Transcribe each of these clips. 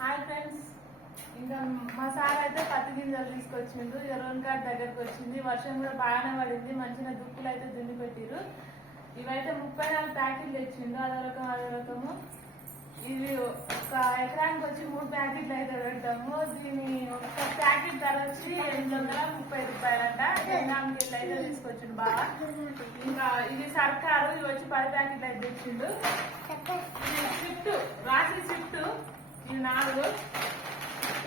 Hi friends ఇంకా మా sir అయితే పత్తి గింజలు తీసుకొచ్చిండు. ఎరోన్ కార్డ్ దగ్గరకు వచ్చింది. వర్షం కూడా బాగానే పడింది. మంచిగా దుక్కులు అయితే దున్ని పెట్టిరు ఇవైతే ముప్పై నాలుగు ప్యాకెట్లు తెచ్చిండు. అదో రకం అదో రకము. ఇవి ఒక ఎకరానికి వచ్చి మూడు ప్యాకెట్లు అయితే పెడతాము. దీని ఒక ప్యాకెట్ ధర వచ్చి ఎనిమిది వందల ముప్పై రూపాయలంట. అంట కిలో అయితే తీసుకొచ్చిండు బాగా ఇంకా ఇది సర్కారు. ఇవి వచ్చి పది ప్యాకెట్లు అయితే తెచ్చిండు. స్విఫ్ట్ రాసి స్విఫ్ట్ ఇవి నాలుగు.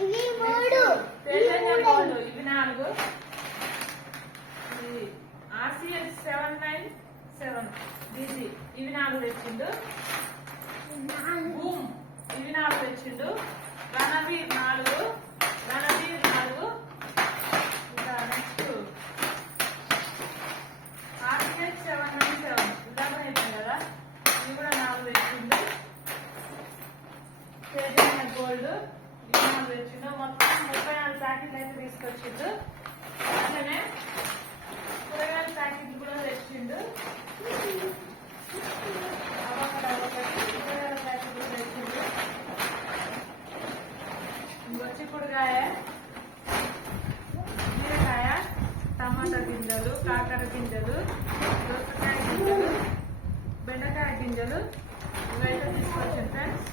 ఇవి మూడు. తెలంగాణ ఇవి నాలుగు. ఇది RCS seven nine seven. DG ఇవి నాలుగు తెచ్చిండు బూమ్ ఇవి నాలుగు తెచ్చిండు రణవీర్ నాలుగు రణవీర్ నాలుగు ఇంకా next RCS seven nine seven ఇలాగ అయిపోయింది కదా ఇవి కూడా నాలుగు తెచ్చిండు చైతన్య గోల్డ్ ఇవి తెచ్చిండు మొత్తం ముప్పై నాలుగు ప్యాకెట్లు అయితే తీసుకొచ్చిండు. అట్లనే కూరగాయల ప్యాకెట్లు కూడా తెచ్చిండు. కూరగాయల ప్యాకెట్ కూడా తెచ్చిండు. ఇంకొచ్చి కూరగాయ బీరకాయ టమాటా గింజలు కాకర గింజలు దోసకాయ గింజలు బెండకాయ గింజలు ఇవైతే తీసుకొచ్చింది ఫ్రెండ్స్.